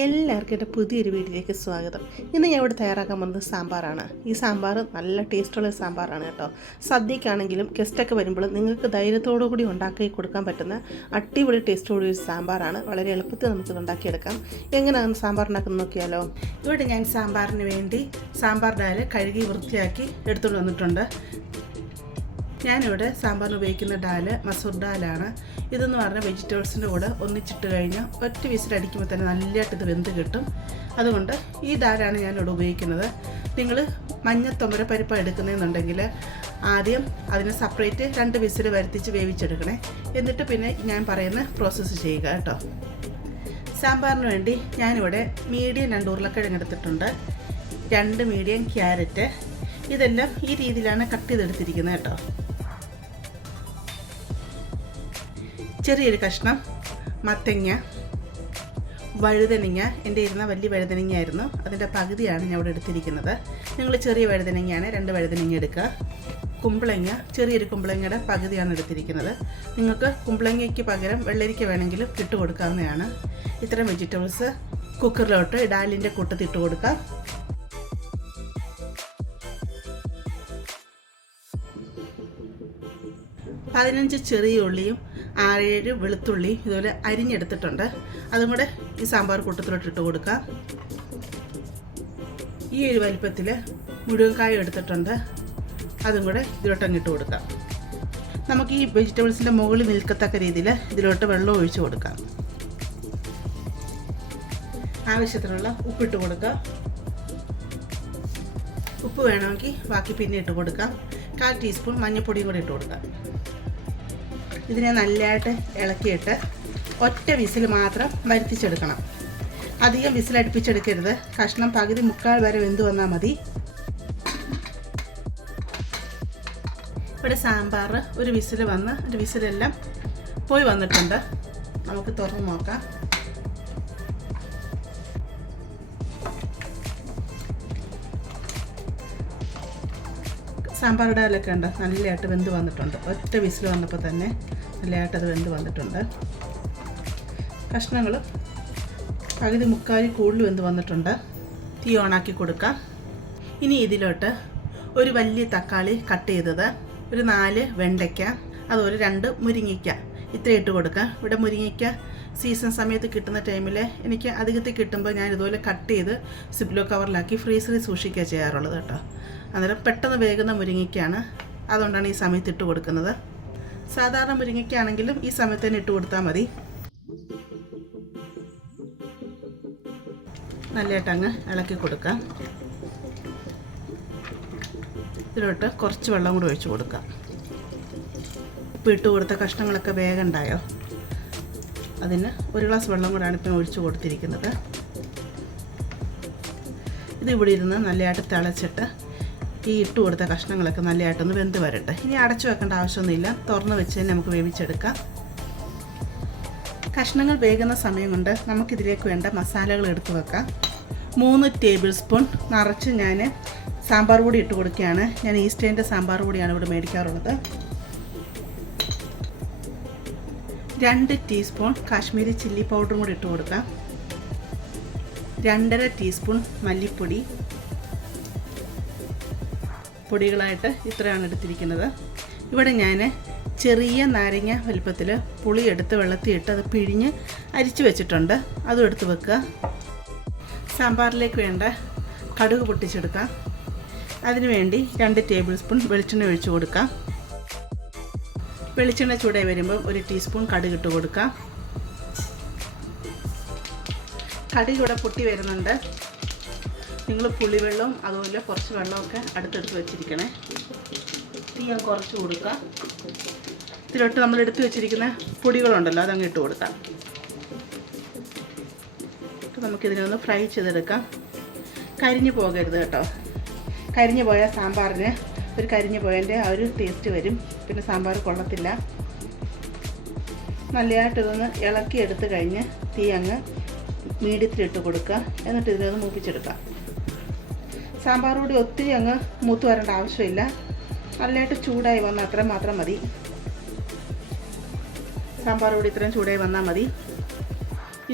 എല്ലാവർക്കും എൻ്റെ പുതിയൊരു വീട്ടിലേക്ക് സ്വാഗതം. ഇന്ന് ഞാൻ ഇവിടെ തയ്യാറാക്കാൻ പോകുന്നത് സാമ്പാറാണ്. ഈ സാമ്പാർ നല്ല ടേസ്റ്റുള്ള സാമ്പാറാണ് കേട്ടോ. സദ്യക്കാണെങ്കിലും ഗസ്റ്റൊക്കെ വരുമ്പോൾ നിങ്ങൾക്ക് ധൈര്യത്തോടു കൂടി ഉണ്ടാക്കി കൊടുക്കാൻ പറ്റുന്ന അടിപൊളി ടേസ്റ്റോടെ ഒരു സാമ്പാറാണ്. വളരെ എളുപ്പത്തിൽ നമുക്കിത് ഉണ്ടാക്കിയെടുക്കാം. എങ്ങനെയാണ് സാമ്പാർ ഉണ്ടാക്കുന്നത് നോക്കിയാലോ. ഇവിടെ ഞാൻ സാമ്പാറിന് വേണ്ടി സാമ്പാർ ഡാൽ കഴുകി വൃത്തിയാക്കി എടുത്തുകൊണ്ട് വന്നിട്ടുണ്ട്. ഞാനിവിടെ സാമ്പാറിന് ഉപയോഗിക്കുന്ന ഡാല് മസൂർ ഡാലാണ്. ഇതെന്ന് പറഞ്ഞാൽ വെജിറ്റബിൾസിൻ്റെ കൂടെ ഒന്നിച്ചിട്ട് കഴിഞ്ഞാൽ ഒറ്റ വിസിലടിക്കുമ്പോൾ തന്നെ നല്ലതായിട്ട് ഇത് വെന്ത് കിട്ടും. അതുകൊണ്ട് ഈ ഡാലാണ് ഞാനിവിടെ ഉപയോഗിക്കുന്നത്. നിങ്ങൾ മഞ്ഞത്തൊമ്പര പരിപ്പ് എടുക്കുന്നതെന്നുണ്ടെങ്കിൽ ആദ്യം അതിന് സെപ്പറേറ്റ് 2 വിസിൽ വരുത്തിച്ച് വേവിച്ചെടുക്കണേ. എന്നിട്ട് പിന്നെ ഞാൻ പറയുന്ന പ്രോസസ്സ് ചെയ്യുക കേട്ടോ. സാമ്പാറിന് വേണ്ടി ഞാനിവിടെ മീഡിയം 2 ഉരുളക്കിഴങ്ങ് എടുത്തിട്ടുണ്ട്, 2 മീഡിയം ക്യാരറ്റ്. ഇതെല്ലാം ഈ രീതിയിലാണ് കട്ട് ചെയ്തെടുത്തിരിക്കുന്നത് കേട്ടോ. ചെറിയൊരു കഷ്ണം മത്തങ്ങ, വഴുതനങ്ങ. എൻ്റെ ഇരുന്ന വലിയ വഴുതനങ്ങ ആയിരുന്നു, അതിൻ്റെ പകുതിയാണ് ഞാൻ ഇവിടെ എടുത്തിരിക്കുന്നത്. നിങ്ങൾ ചെറിയ വഴുതനങ്ങയാണ് 2 വഴുതനങ്ങ എടുക്കുക. കുമ്പളങ്ങ, ചെറിയൊരു കുമ്പളങ്ങയുടെ പകുതിയാണ് എടുത്തിരിക്കുന്നത്. നിങ്ങൾക്ക് കുമ്പളങ്ങയ്ക്ക് പകരം വെള്ളരിക്ക വേണമെങ്കിലും ഇട്ട് കൊടുക്കാവുന്നതാണ്. ഇത്തരം വെജിറ്റബിൾസ് കുക്കറിലോട്ട് ഡാലിൻ്റെ കൂട്ടത്തിൽ ഇട്ട് കൊടുക്കാം. പതിനഞ്ച് ചെറിയ ഉള്ളിയും 6-7 വെളുത്തുള്ളിയും ഇതുപോലെ അരിഞ്ഞെടുത്തിട്ടുണ്ട്. അതും കൂടെ ഈ സാമ്പാർ കൂട്ടത്തിലോട്ട് ഇട്ട് കൊടുക്കാം. ഈ ഒരു വലിപ്പത്തിൽ മുഴുവൻകായും എടുത്തിട്ടുണ്ട്, അതും കൂടെ ഇതിലോട്ടങ്ങ് ഇട്ട് കൊടുക്കാം. നമുക്ക് ഈ വെജിറ്റബിൾസിൻ്റെ മുകളിൽ നിൽക്കത്തക്ക രീതിയിൽ ഇതിലോട്ട് വെള്ളം ഒഴിച്ച് കൊടുക്കാം. ആവശ്യത്തിനുള്ള ഉപ്പിട്ട് കൊടുക്കാം. ഉപ്പ് വേണമെങ്കിൽ ബാക്കി പിന്നെ ഇട്ട് കൊടുക്കാം. 1/4 ടീസ്പൂൺ മഞ്ഞൾപ്പൊടിയും കൂടെ ഇട്ട് കൊടുക്കാം. ഇതിനെ നല്ലതായിട്ട് ഇളക്കിയിട്ട് ഒറ്റ വിസിൽ മാത്രം വരുത്തിച്ചെടുക്കണം. അധികം വിസിലടുപ്പിച്ചെടുക്കരുത്. കഷ്ണം പകുതി മുക്കാൽ വരെ വെന്ത് വന്നാൽ മതി. ഇവിടെ സാമ്പാർ ഒരു വിസിൽ വന്ന് ഒരു വിസിലെല്ലാം പോയി വന്നിട്ടുണ്ട്. നമുക്ക് തുറന്ന് നോക്കാം. സാമ്പാർ ഡാലൊക്കെ ഉണ്ട്, നല്ലതായിട്ട് വെന്ത് വന്നിട്ടുണ്ട്. ഒറ്റ വിസിൽ വന്നപ്പോൾ തന്നെ നല്ലതായിട്ട് അത് വെന്ത് വന്നിട്ടുണ്ട്. കഷ്ണങ്ങൾ പകുതി മുക്കാൽ കൂടുതൽ വെന്ത് വന്നിട്ടുണ്ട്. തീ ഓണാക്കി കൊടുക്കാം. ഇനി ഇതിലോട്ട് ഒരു വലിയ തക്കാളി കട്ട് ചെയ്തത്, ഒരു 4 വെണ്ടയ്ക്ക, അതുപോലെ 2 മുരിങ്ങയ്ക്ക ഇത്ര ഇട്ട് കൊടുക്കാം. ഇവിടെ മുരിങ്ങയ്ക്ക സീസൺ സമയത്ത് കിട്ടുന്ന ടൈമിൽ എനിക്ക് അധികത്തിൽ കിട്ടുമ്പോൾ ഞാൻ ഇതുപോലെ കട്ട് ചെയ്ത് സിപ്ലോ കവറിലാക്കി ഫ്രീസറിൽ സൂക്ഷിക്കുക ചെയ്യാറുള്ളത് കേട്ടോ. അന്നേരം പെട്ടെന്ന് വേകുന്ന മുരിങ്ങയ്ക്കാണ്, അതുകൊണ്ടാണ് ഈ സമയത്ത് ഇട്ട് കൊടുക്കുന്നത്. സാധാരണ മുരിങ്ങയ്ക്കാണെങ്കിലും ഈ സമയത്ത് തന്നെ ഇട്ട് കൊടുത്താൽ മതി. നല്ലതായിട്ട് അങ്ങ് ഇളക്കി കൊടുക്കാം. ഇതിലോട്ട് കുറച്ച് വെള്ളം കൂടി ഒഴിച്ച് കൊടുക്കാം. ഉപ്പ് ഇട്ട് കൊടുത്ത കഷ്ണങ്ങളൊക്കെ വേഗമുണ്ടായോ, അതിന് 1 ഗ്ലാസ് വെള്ളം കൂടാണ് ഇപ്പം ഒഴിച്ച് കൊടുത്തിരിക്കുന്നത്. ഇതിവിടെ ഇരുന്ന് നല്ലതായിട്ട് തിളച്ചിട്ട് ഈ ഇട്ട് കൊടുത്ത കഷ്ണങ്ങളൊക്കെ നല്ലതായിട്ടൊന്ന് വെന്ത് വരട്ടെ. ഇനി അടച്ചു വെക്കേണ്ട ആവശ്യമൊന്നുമില്ല, തുറന്ന് വെച്ച് തന്നെ നമുക്ക് വേവിച്ചെടുക്കാം. കഷ്ണങ്ങൾ വേകുന്ന സമയം കൊണ്ട് നമുക്കിതിലേക്ക് വേണ്ട മസാലകൾ എടുത്ത് വെക്കാം. 3 ടേബിൾ സ്പൂൺ നിറച്ച് ഞാൻ സാമ്പാർ പൊടി ഇട്ട് കൊടുക്കുകയാണ്. ഞാൻ ഈസ്റ്റേൻ്റെ സാമ്പാർ പൊടിയാണ് ഇവിടെ മേടിക്കാറുള്ളത്. 2 ടീസ്പൂൺ കാശ്മീരി ചില്ലി പൗഡറും കൂടി ഇട്ട് കൊടുക്കാം. 2.5 ടീസ്പൂൺ മല്ലിപ്പൊടി. പൊടികളായിട്ട് ഇത്രയാണ് എടുത്തിരിക്കുന്നത്. ഇവിടെ ഞാൻ ചെറിയ നാരങ്ങ വലുപ്പത്തിൽ പുളി എടുത്ത് വെള്ളത്തിയിട്ട് അത് പിഴിഞ്ഞ് അരിച്ച് വെച്ചിട്ടുണ്ട്, അതും എടുത്ത് വെക്കുക. സാമ്പാറിലേക്ക് വേണ്ട കടുക് പൊട്ടിച്ചെടുക്കാം. അതിനുവേണ്ടി 2 ടേബിൾ സ്പൂൺ വെളിച്ചെണ്ണ ഒഴിച്ച് കൊടുക്കാം. വെളിച്ചെണ്ണ ചൂടായി വരുമ്പോൾ 1 ടീസ്പൂൺ കടുക് ഇട്ട് കൊടുക്കാം. കടുക് ഇവിടെ പൊട്ടി വരുന്നുണ്ട്. നിങ്ങൾ പുളിവെള്ളവും അതുപോലെ കുറച്ച് വെള്ളമൊക്കെ അടുത്തെടുത്ത് വെച്ചിരിക്കണേ. തീ ഞാൻ കുറച്ച് കൊടുക്കാം. ഇതിലോട്ട് നമ്മൾ എടുത്ത് വെച്ചിരിക്കുന്ന പൊടികളുണ്ടല്ലോ, അതങ്ങ് ഇട്ട് കൊടുക്കാം. നമുക്കിതിനെ ഒന്ന് ഫ്രൈ ചെയ്തെടുക്കാം. കരിഞ്ഞു പോകരുത് കേട്ടോ. കരിഞ്ഞു പോയാൽ സാമ്പാറിന് ഒരു കരിഞ്ഞു പോയതിൻ്റെ ആ ഒരു ടേസ്റ്റ് വരും, പിന്നെ സാമ്പാർ കൊള്ളത്തില്ല. നല്ലതായിട്ട് ഇതൊന്ന് ഇളക്കി എടുത്ത് കഴിഞ്ഞ് തീ അങ്ങ് മീഡിയത്തിലിട്ട് കൊടുക്കുക. എന്നിട്ട് ഇതിനൊന്ന് മൂപ്പിച്ചെടുക്കാം. സാമ്പാർ പൊടി ഒത്തിരി അങ്ങ് മൂത്ത് വരേണ്ട ആവശ്യമില്ല, നല്ലതായിട്ട് ചൂടായി വന്നാൽ അത്ര മാത്രം മതി. സാമ്പാർ പൊടി ഇത്രയും ചൂടായി വന്നാൽ മതി.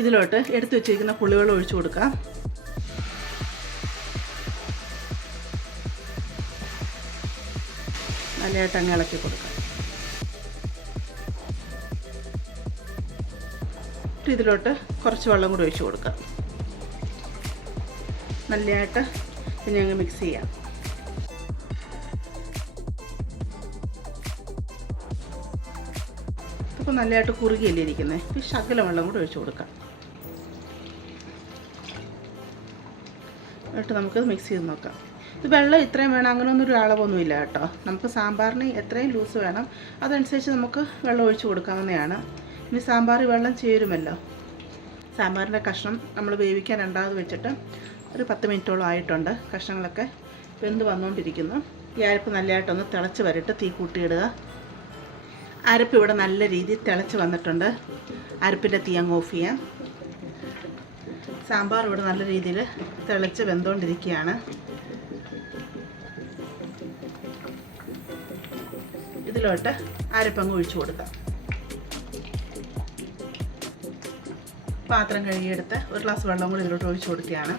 ഇതിലോട്ട് എടുത്തു വെച്ചിരിക്കുന്ന പുളിവെള്ളം ഒഴിച്ചു കൊടുക്കാം. നല്ലതായിട്ട് അങ്ങ് ഇളക്കി കൊടുക്കാം. ഇതിലോട്ട് കുറച്ച് വെള്ളം കൂടി ഒഴിച്ച് കൊടുക്കാം. നല്ലതായിട്ട് പിന്നെ അങ്ങ് മിക്സ് ചെയ്യാം. അപ്പോൾ നല്ലതായിട്ട് കുറുകിയല്ലേ ഇരിക്കുന്നത്. ഈ ശകലം വെള്ളം കൂടി ഒഴിച്ച് കൊടുക്കാം. എന്നിട്ട് നമുക്കത് മിക്സ് ചെയ്ത് നോക്കാം. ഇത് വെള്ളം ഇത്രയും വേണം അങ്ങനെയൊന്നും ഒരു അളവൊന്നുമില്ല കേട്ടോ. നമുക്ക് സാമ്പാറിന് എത്രയും ലൂസ് വേണം അതനുസരിച്ച് നമുക്ക് വെള്ളം ഒഴിച്ച് കൊടുക്കാവുന്നതാണ്. ഇനി സാമ്പാർ വെള്ളം ചേരുമല്ലോ. സാമ്പാറിൻ്റെ കഷ്ണം നമ്മൾ വേവിക്കാൻ രണ്ടാമത് വെച്ചിട്ട് ഒരു 10 മിനിറ്റോളം ആയിട്ടുണ്ട്. കഷ്ണങ്ങളൊക്കെ വെന്ത് വന്നുകൊണ്ടിരിക്കുന്നു. ഈ അരപ്പ് നല്ലതായിട്ടൊന്ന് തിളച്ച് വരട്ട് തീ കൂട്ടിയിടുക. അരപ്പ് ഇവിടെ നല്ല രീതിയിൽ തിളച്ച് വന്നിട്ടുണ്ട്. അരപ്പിൻ്റെ തീ അങ്ങ് ഓഫ് ചെയ്യാം. സാമ്പാർ ഇവിടെ നല്ല രീതിയിൽ തിളച്ച് വെന്തുകൊണ്ടിരിക്കുകയാണ്. ഇതിലോട്ട് അരപ്പങ്ങ് ഒഴിച്ചു കൊടുക്കാം. പാത്രം കഴുകിയെടുത്ത് ഒരു ഗ്ലാസ് വെള്ളം കൂടി ഇതിലോട്ട് ഒഴിച്ചു കൊടുക്കുകയാണ്.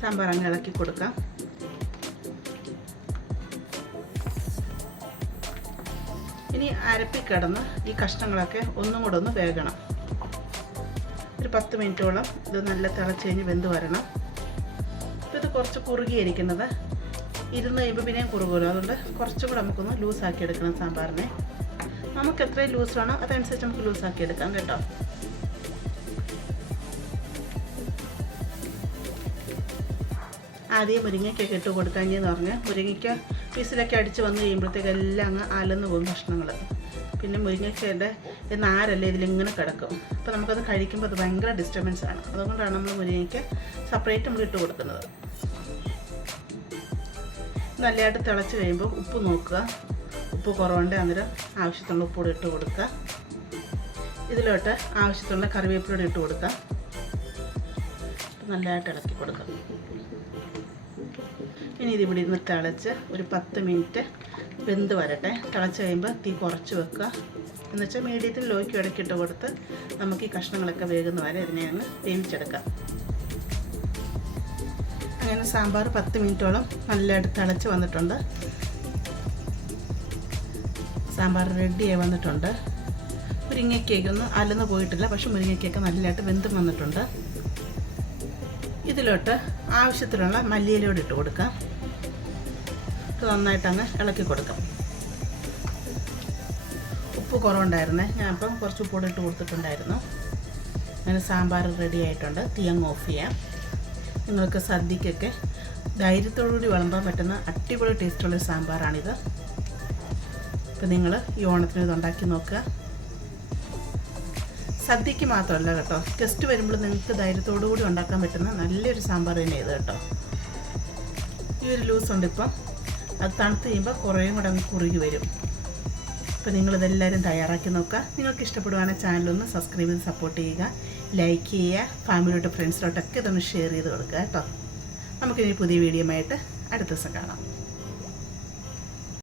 സാമ്പാർ അങ്ങ് ഇളക്കി കൊടുക്കാം. ഇനി അരപ്പി കിടന്ന് ഈ കഷ്ണങ്ങളൊക്കെ ഒന്നും കൂടെ ഒന്ന് വേകണം. ഒരു 10 മിനിറ്റോളം ഇത് നല്ല തിളച്ച് കഴിഞ്ഞ് വെന്ത് വരണം. ഇത് കുറച്ച് കുറുകിയിരിക്കുന്നത് ഇരുന്ന് കഴിയുമ്പോൾ പിന്നെയും കുറുകുമല്ലോ. അതുകൊണ്ട് കുറച്ചും കൂടെ നമുക്കൊന്ന് ലൂസാക്കി എടുക്കണം സാമ്പാറിനെ. നമുക്ക് എത്രയും ലൂസ് വേണോ അതനുസരിച്ച് നമുക്ക് ലൂസാക്കി എടുക്കാം കേട്ടോ. ആദ്യം മുരിങ്ങയ്ക്കൊക്കെ ഇട്ട് കൊടുക്കാഞ്ഞെന്ന് പറഞ്ഞാൽ മുരിങ്ങയ്ക്ക പീസിലൊക്കെ അടിച്ച് വന്ന് കഴിയുമ്പോഴത്തേക്ക് എല്ലാം അങ്ങ് അലന്ന് പോകും കഷ്ണങ്ങൾ. പിന്നെ മുരിങ്ങയ്ക്കയുടെ നാരല്ലേ ഇതിലിങ്ങനെ കിടക്കും. അപ്പോൾ നമുക്കത് കഴിക്കുമ്പോൾ അത് ഭയങ്കര ഡിസ്റ്റർബൻസ് ആണ്. അതുകൊണ്ടാണ് നമ്മൾ മുരിങ്ങയ്ക്ക് സെപ്പറേറ്റ് നമ്മൾ ഇട്ട് കൊടുക്കുന്നത്. നല്ലതായിട്ട് തിളച്ച് കഴിയുമ്പോൾ ഉപ്പ് നോക്കുക. ഉപ്പ് കുറവുണ്ട് അന്നേരം ആവശ്യത്തിനുള്ള ഉപ്പൂടെ ഇട്ട് കൊടുക്കുക. ഇതിലോട്ട് ആവശ്യത്തിനുള്ള കറിവേപ്പിലൂടെ ഇട്ട് കൊടുക്കുക. നല്ലതായിട്ട് ഇളക്കി കൊടുക്കുക. ഇനി ഇതിവിടെ ഇരുന്ന് തിളച്ച് ഒരു 10 മിനിറ്റ് വെന്ത് വരട്ടെ. തിളച്ച് കഴിയുമ്പോൾ തീ കുറച്ച് വെക്കുക. എന്നുവെച്ചാൽ മീഡിയത്തിൽ ലോയ്ക്ക് ഇടയ്ക്കിട്ട് കൊടുത്ത് നമുക്ക് ഈ കഷ്ണങ്ങളൊക്കെ വേകുന്ന വരെ ഇതിനെ അങ്ങ് വേവിച്ചെടുക്കാം. അങ്ങനെ സാമ്പാർ 10 മിനിറ്റോളം നല്ലതായിട്ട് തിളച്ച് വന്നിട്ടുണ്ട്. സാമ്പാർ റെഡിയായി വന്നിട്ടുണ്ട്. മുരിങ്ങയ്ക്കൊന്നും അലന്ന് പോയിട്ടില്ല, പക്ഷെ മുരിങ്ങയ്ക്കൊക്കെ നല്ലതായിട്ട് വെന്തും വന്നിട്ടുണ്ട്. ഇതിലോട്ട് ആവശ്യത്തിനുള്ള മല്ലിയിലയോട് ഇട്ട് കൊടുക്കാം. ഇത് നന്നായിട്ടങ്ങ് ഇളക്കി കൊടുക്കാം. ഉപ്പ് കുറവുണ്ടായിരുന്നേ, ഞാനിപ്പം കുറച്ച് ഉപ്പോടെ ഇട്ട് കൊടുത്തിട്ടുണ്ടായിരുന്നു. അങ്ങനെ സാമ്പാർ റെഡി ആയിട്ടുണ്ട്. തീ അങ്ങ് ഓഫ് ചെയ്യാം. നിങ്ങൾക്ക് സദ്യക്കൊക്കെ ധൈര്യത്തോടുകൂടി വിളമ്പാൻ പറ്റുന്ന അടിപൊളി ടേസ്റ്റുള്ള സാമ്പാറാണിത്. അപ്പോൾ നിങ്ങൾ ഈ ഓണത്തിന് ഇതുണ്ടാക്കി നോക്കുക. സദ്യക്ക് മാത്രമല്ല കേട്ടോ, ഗസ്റ്റ് വരുമ്പോൾ നിങ്ങൾക്ക് ധൈര്യത്തോടു കൂടി ഉണ്ടാക്കാൻ പറ്റുന്ന നല്ലൊരു സാമ്പാർ തന്നെ ഇത് കേട്ടോ. ഈ ഒരു ലൂസ് ഉണ്ട് ഇപ്പം. അത് തണുത്ത് കഴിയുമ്പോൾ കുറേയും കൂടെ അങ്ങ് കുറുകി വരും. അപ്പോൾ നിങ്ങളിതെല്ലാവരും തയ്യാറാക്കി നോക്കുക. നിങ്ങൾക്ക് ഇഷ്ടപ്പെടുവാണെങ്കിൽ ചാനലൊന്ന് സബ്സ്ക്രൈബ് ചെയ്ത് സപ്പോർട്ട് ചെയ്യുക, ലൈക്ക് ചെയ്യുക, ഫാമിലിയോട്ട് ഫ്രണ്ട്സിലോട്ടൊക്കെ ഇതൊന്ന് ഷെയർ ചെയ്ത് കൊടുക്കുക കേട്ടോ. നമുക്കിനി പുതിയ വീഡിയോ ആയിട്ട് അടുത്ത ദിവസം കാണാം.